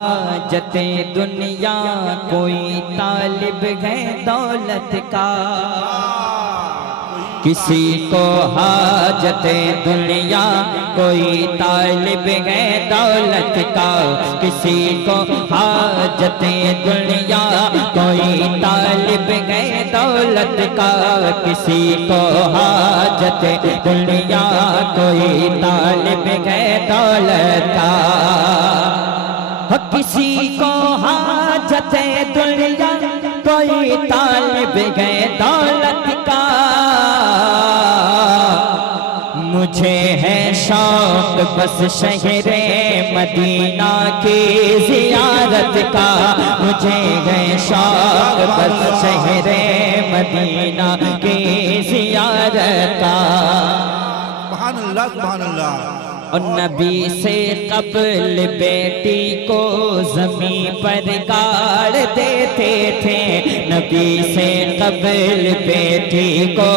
हाजते दुनिया कोई तालिब है दौलत का, किसी को हाजते दुनिया कोई तालिब है दौलत का, किसी को हाजते दुनिया कोई तालिब है दौलत का, किसी को हाजते दुनिया कोई तालिब है दौलत का, किसी को हाजते दुनिया कोई तालिब है दौलत का। मुझे है शौक बस शहरे मदीना की ज़ियारत का, मुझे है शौक बस शहरे मदीना की ज़ियारत का। सुभान अल्लाह सुभान अल्लाह। और नबी से कब्ल बेटी को ज़मीन पर गाड़ देते थे, नबी से कब्ल बेटी को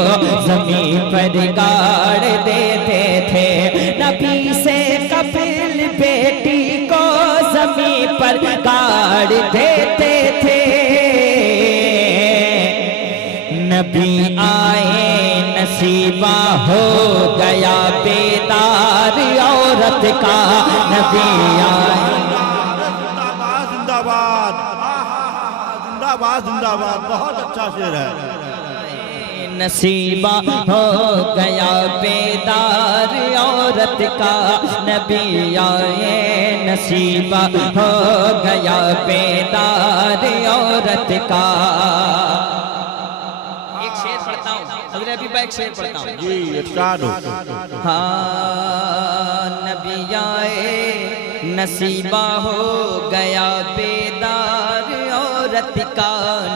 ज़मीन पर गाड़ देते थे, नबी से कब्ल बेटी को ज़मीन पर गाड़ देते थे। नबी आए नसीबा हो गया बेदार औरत का, नबी आए जिंदाबाद जिंदाबाद जिंदाबाद जिंदाबाद। बहुत अच्छा शेर है। नसीबा हो गया बेदार औरत का, नबी आए नसीबा हो गया बेदार औरत का। एक शेर पढ़ता हूँ जी इरशाद हो। हाँ नबी आए नसीबा हो गया बेदार औरत का,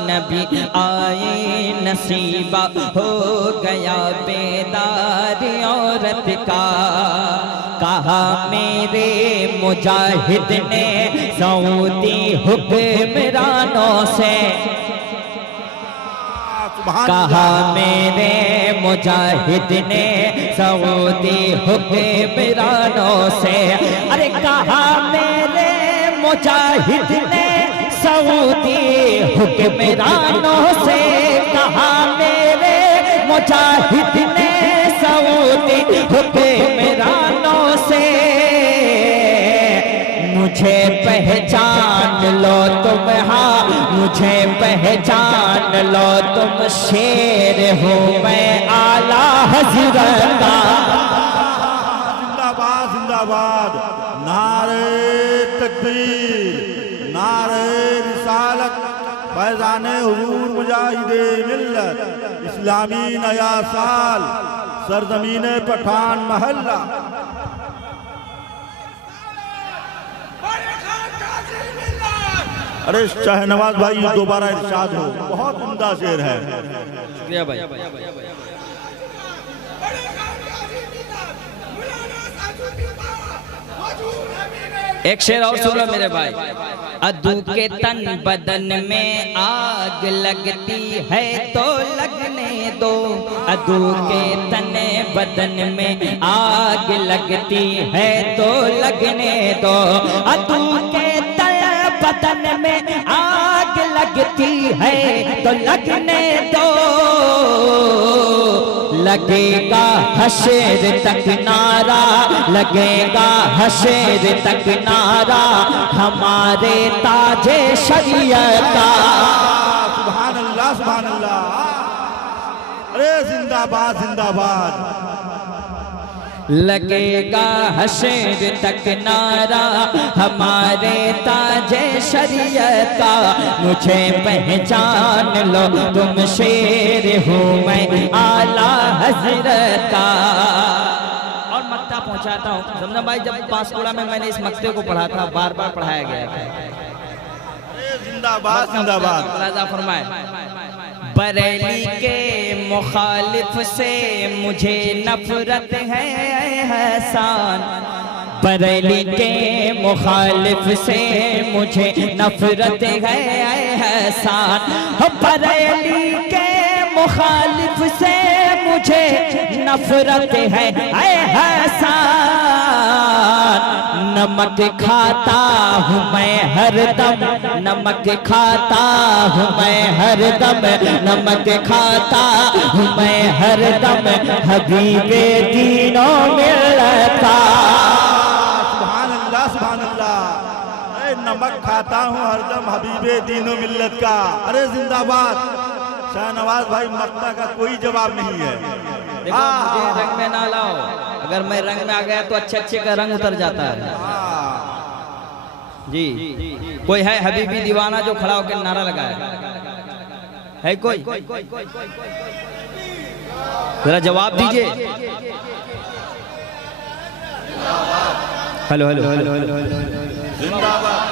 नबी आए नसीबा हो गया बेदार औरत का। कहा मेरे मुजाहिद ने सऊदी हुक्मरानों से, कहा मेरे मुजाहिद ने सऊदी हुक्मरानों से, अरे कहा मेरे मुजाहिद ने सऊदी हुक्मरानों से, कहा मेरे मुजाहिद ने सऊदी हुक्मरानों से, मुझे पहचान लो तुम, हाँ मुझे पहचान लो तुम, शेर हो मैं आला हज़रत का। जिंदाबाद जिंदाबाद। नारे तकबीर, नारे रिसालत, फैज़ाने हुजूर मुजाहिदे मिल्लत, इस्लामी नया साल, सरजमीने पठान महल्ला। अरे शहनवाज भाई दोबारा इरशाद हो। बहुत उम्दा शेर है। शुक्रिया भाई। एक शेर और सुनो मेरे भाई। अदू के तन बदन में आग लगती है तो लगने दो, अदू के तन बदन में आग लगती है तो लगने दो, अदू के बदन में आग लगती है तो लगने दो, लगेगा हशर तक नारा, लगेगा हशर तक नारा हमारे ताजे शरीयत का। सुभान अल्लाह सुभान अल्लाह। अरे जिंदाबाद जिंदाबाद। लगेगा हशर तक नारा हमारे ताजे शरीयत का, मुझे पहचान लो तुम शेर हो मैं आला हज़रत का। और मक्ता पहुंचाता हूँ समझा भाई, जब पांसकुड़ा में मैंने इस मक्ते को पढ़ा था, बार बार पढ़ाया गया था। जिंदाबाद जिंदाबाद। राजा फरमाए, बरेली के मुखालिफ से मुझे नफरत है हसन, बरेली के मुखालिफ से मुझे नफरत है हसन, बरेली के मुखालिफ से मुझे नफरत है हसन। नमक खाता हूँ मैं हरदम, नमक खाता हूँ मैं हरदम, नमक खाता हूँ मैं हरदम, हबीबे दीनों मिल्लत का। सुभान अल्लाह सुभान अल्लाह। नमक खाता हूँ हरदम हबीबे दीनो मिल्लत का। अरे जिंदाबाद। शाहनवाज भाई मक्ता का कोई जवाब नहीं है। देखो मुझे रंग में ना लाओ, अगर मैं रंग में आ गया तो अच्छे अच्छे का रंग उतर जाता है जी। कोई है हबीबी दीवाना जो खड़ा होकर नारा लगाए है? कोई जरा जवाब दीजिए। हेलो हेलो हेलो हेलो जिंदाबाद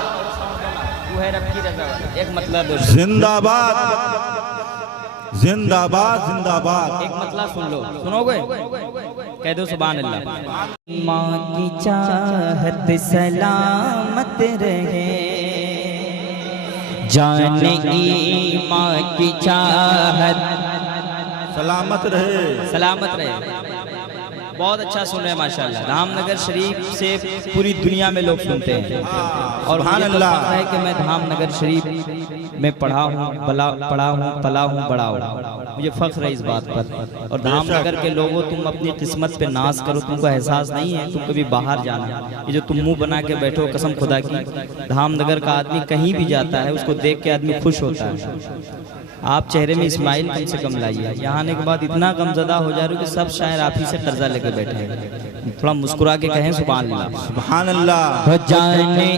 एक मतलब जिंदाबाद जिंदाबाद जिंदाबाद। एक मतलब सुन लो, सुनोगे? कह दो सुभान अल्लाह। माँ की चाहत सलामत रहे, जाने माँ की चाहत सलामत रहे, सलामत रहे। बहुत अच्छा सुन रहे हैं माशाल्लाह। धामनगर शरीफ से पूरी दुनिया में लोग सुनते हैं और मुझे तो पता है कि मैं धामनगर शरीफ में पढ़ा हूँ, पला हूँ, बड़ा हूँ। मुझे फख्र है इस बात पर। और धामनगर के लोगों, तुम अपनी किस्मत पे नाज करो, तुमको एहसास नहीं है तुम कभी बाहर जाना। ये जो तुम मुंह बना के बैठो, कसम खुदा की, धामनगर का आदमी कहीं भी जाता है उसको देख के आदमी खुश होता है। आप चेहरे में इस्माइल कम से कम लाइए। यहाँ आने के बाद इतना गमज़दा हो जा रहे हो कि सब शायर आप ही से कर्जा लेके बैठे हैं। थोड़ा मुस्कुरा के कहें सुभान अल्लाह सुभान अल्लाह। जाने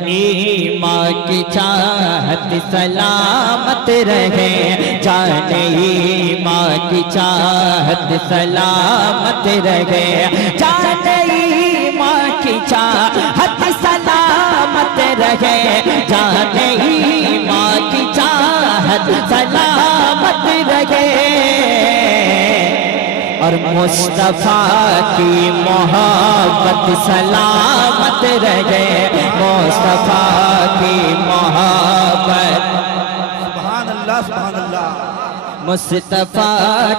माँ की चाहत सलामत रहे, जाने माँ की चाहत सलामत रहे, जाने माँ की चाहत सलामत रहे, जाने माँ की चाहत सलामत रहे। और मुस्तफा की मोहब्बत सलामत रहे, मुस्तफा की मोहब्बत। सुभान अल्लाह सुभान अल्लाह। मुस्तफा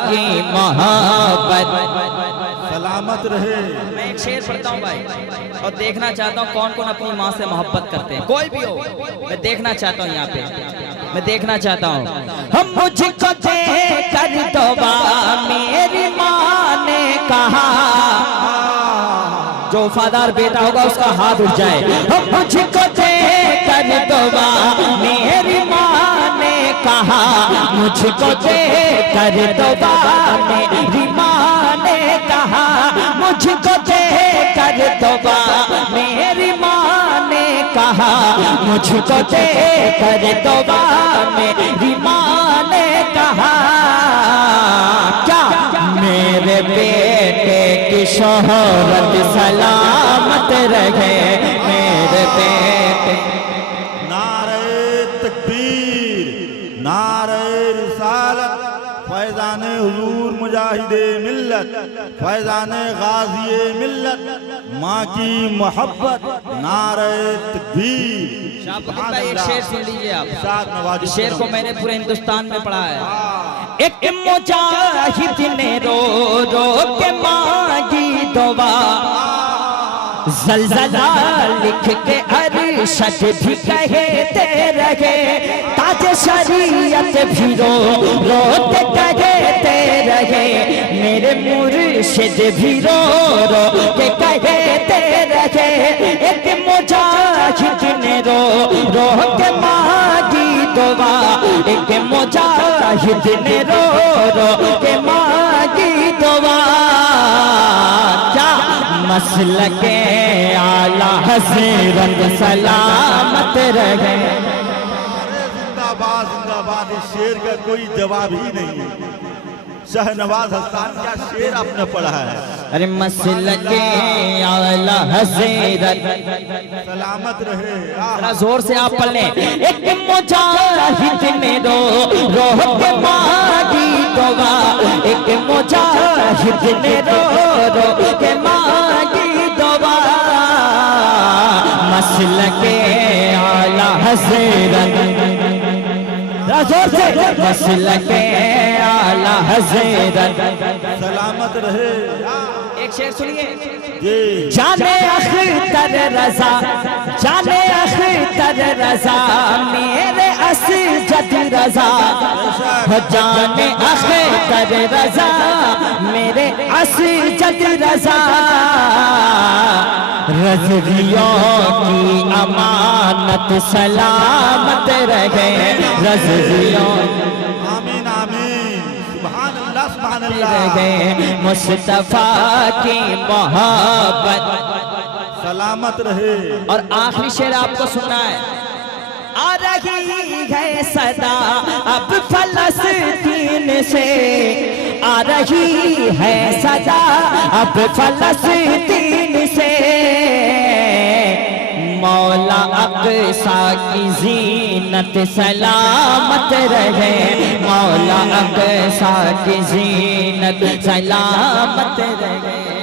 की मोहब्बत सलामत रहे। मैं एक शेर पढ़ता हूँ भाई, और देखना चाहता हूँ कौन कौन अपनी माँ से मोहब्बत करते हैं। कोई भी हो, मैं देखना चाहता हूँ यहाँ पे, मैं देखना चाहता हूँ। हम मुझको दे कर दुआ मेरी माँ ने कहा, जो वफादार बेटा होगा उसका हाथ उठ जाए। हम मुझको दे कर दुआ मेरी माँ ने कहा, मुझको दे कर दुआ मेरी माँ ने कहा, मुझको दे कर दुआ मेरी माँ ने कहा, मुझको दे कर दुआ मेरी माँ ने कहा। क्या मेरे बेटे की शोहरत सलामत रहे, मेरे बेटे। नारे तकबीर, नारे रिसालत, फैज़ाने हुजूर मुजाहिदे मिल्लत, फैज़ाने गाज़िए मिल्लत, माँ की मोहब्बत, नारे तकबीर। एक शेर सुन लीजिए आप। नवाजी शेर को मैंने पूरे हिंदुस्तान में पढ़ा है। एक मुजाहिद ने रो रो के मांगी दुआ, जलजला लिख के अरशद भी कहते रहे, ताज शरीयत भी रो रो के कहते रहे, मेरे मुर्शिद भी रो रो के कहते रहे। एक मुजाहिद ने रो रो के मांगी दुआ, एक मुजाहिद ने रो रो के मांगी दुआ। क्या मसलके आला हज़रत सलामत रहे। जिंदाबाद जिंदाबाद। इस शेर का कोई जवाब ही नहीं है। शाहनवाज हसन क्या शेर आपने पढ़ा है। अरे मसलके आला हज़रत सलामत रहे। जरा जोर से आप पढ़ लें। एक मुजाहिद ने रो रो के मांगी दुआ, एक मुजाहिद ने रो रो के मांगी दुआ। मसलके आला हज़रत जोर से मसलके आला हज़रत सलामत रहे। एक शेर सुनिए। जी जाने अख्तर रजा, जाने अख्तर रजा मेरे असजद रजा, हो जाने अख्तर रजा मेरे असजद रजा, रज़वियों की अमानत सलामत रहे, रज़वियों आमीन आमीन सुभान अल्लाह सुभान अल्लाह। रहे, मुस्तफा की मोहब्बत सलामत रहे। और आखिरी शेर आपको सुनना है। आ रही है सदा अब फलस्तीन से, आ रही है सदा अब फलस्तीन से, मौला अक़सा की ज़ीनत सलामत रहे, मौला अक़सा की ज़ीनत सलामत रहे।